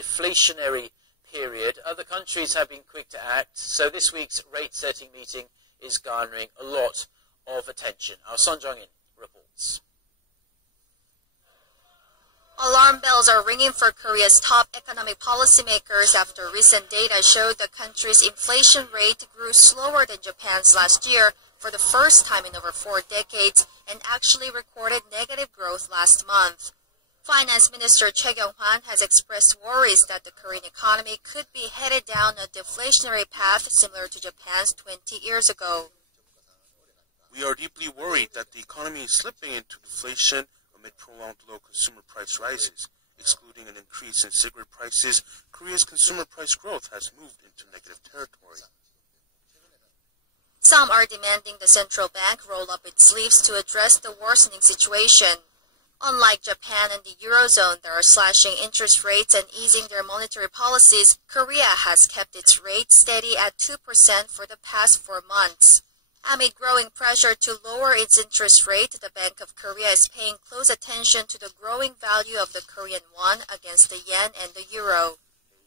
deflationary period, other countries have been quick to act, so this week's rate-setting meeting is garnering a lot of attention. Our Son Jung-in reports. Alarm bells are ringing for Korea's top economic policymakers after recent data showed the country's inflation rate grew slower than Japan's last year for the first time in over 4 decades and actually recorded negative growth last month. Finance Minister Choi Kyung-hwan has expressed worries that the Korean economy could be headed down a deflationary path similar to Japan's 20 years ago. We are deeply worried that the economy is slipping into deflation amid prolonged low consumer price rises. Excluding an increase in cigarette prices, Korea's consumer price growth has moved into negative territory. Some are demanding the central bank roll up its sleeves to address the worsening situation. Unlike Japan and the Eurozone that are slashing interest rates and easing their monetary policies, Korea has kept its rate steady at 2% for the past 4 months. Amid growing pressure to lower its interest rate, the Bank of Korea is paying close attention to the growing value of the Korean won against the yen and the euro.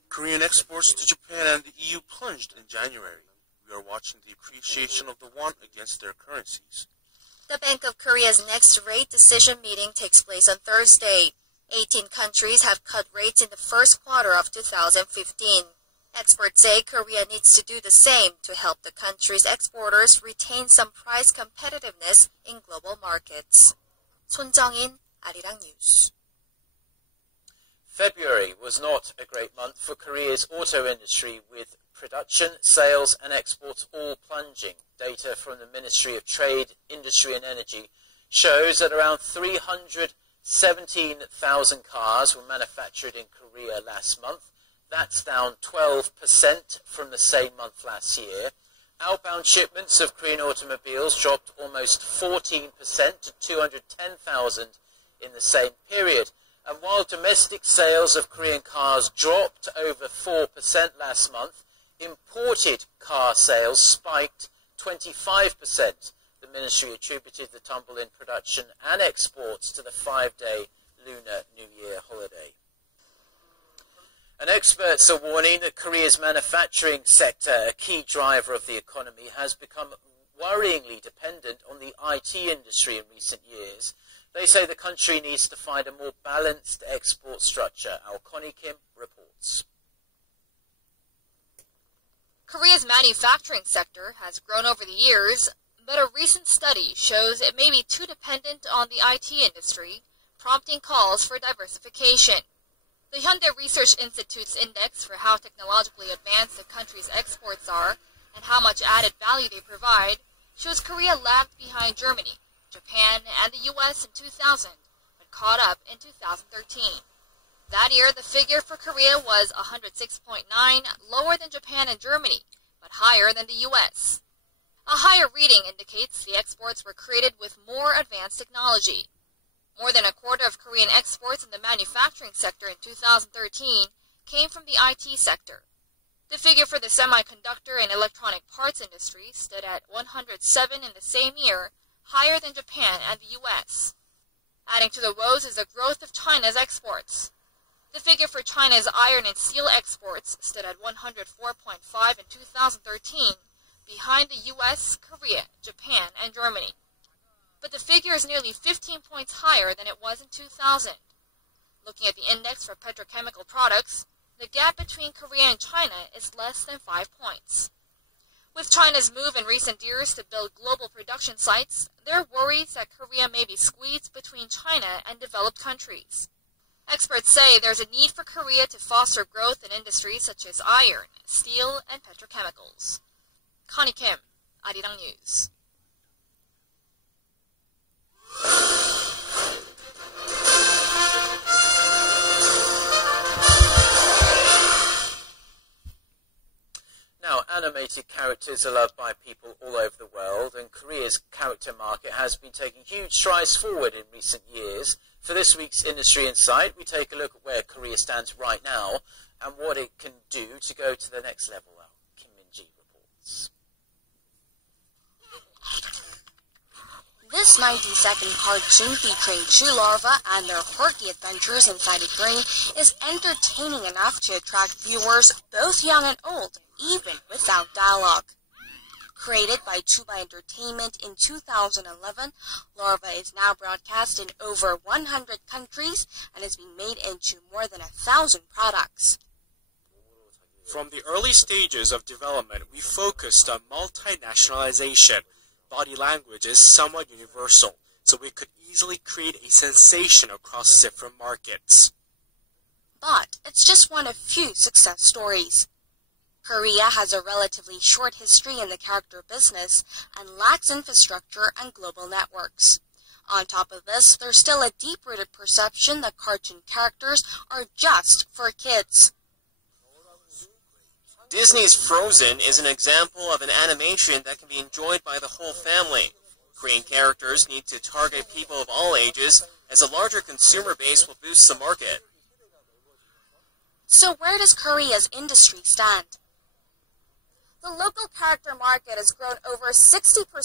Korean exports to Japan and the EU plunged in January. We are watching the appreciation of the won against their currencies. The Bank of Korea's next rate decision meeting takes place on Thursday. 18 countries have cut rates in the first quarter of 2015. Experts say Korea needs to do the same to help the country's exporters retain some price competitiveness in global markets. Son Jung-in, Arirang News. February was not a great month for Korea's auto industry, with production, sales and exports all plunging. Data from the Ministry of Trade, Industry and Energy shows that around 317,000 cars were manufactured in Korea last month. That's down 12% from the same month last year. Outbound shipments of Korean automobiles dropped almost 14% to 210,000 in the same period. And while domestic sales of Korean cars dropped over 4% last month, imported car sales spiked 25%. The ministry attributed the tumble in production and exports to the 5-day Lunar New Year holiday. And experts are warning that Korea's manufacturing sector, a key driver of the economy, has become worryingly dependent on the IT industry in recent years. They say the country needs to find a more balanced export structure. Our Connie Kim reports. Korea's manufacturing sector has grown over the years, but a recent study shows it may be too dependent on the IT industry, prompting calls for diversification. The Hyundai Research Institute's index for how technologically advanced the country's exports are and how much added value they provide shows Korea lagged behind Germany, Japan, and the U.S. in 2000, but caught up in 2013. That year, the figure for Korea was 106.9, lower than Japan and Germany, but higher than the U.S. A higher reading indicates the exports were created with more advanced technology. More than a quarter of Korean exports in the manufacturing sector in 2013 came from the IT sector. The figure for the semiconductor and electronic parts industry stood at 107 in the same year, higher than Japan and the U.S. Adding to the woes is the growth of China's exports. The figure for China's iron and steel exports stood at 104.5 in 2013, behind the U.S., Korea, Japan, and Germany. But the figure is nearly 15 points higher than it was in 2000. Looking at the index for petrochemical products, the gap between Korea and China is less than 5 points. With China's move in recent years to build global production sites, there are worries that Korea may be squeezed between China and developed countries. Experts say there's a need for Korea to foster growth in industries such as iron, steel, and petrochemicals. Connie Kim, Arirang News. Now, animated characters are loved by people all over the world, and Korea's character market has been taking huge strides forward in recent years. For this week's Industry Insight, we take a look at where Korea stands right now and what it can do to go to the next level. Kim Min-ji reports. This 90-second cartoon featuring two larvae and their quirky adventures inside a brain is entertaining enough to attract viewers both young and old, even without dialogue. Created by Chuba Entertainment in 2011, Larva is now broadcast in over 100 countries and is being made into more than 1,000 products. From the early stages of development, we focused on multinationalization. Body language is somewhat universal, so we could easily create a sensation across different markets. But it's just one of few success stories. Korea has a relatively short history in the character business and lacks infrastructure and global networks. On top of this, there's still a deep-rooted perception that cartoon characters are just for kids. Disney's Frozen is an example of an animation that can be enjoyed by the whole family. Korean characters need to target people of all ages, as a larger consumer base will boost the market. So where does Korea's industry stand? The local character market has grown over 60%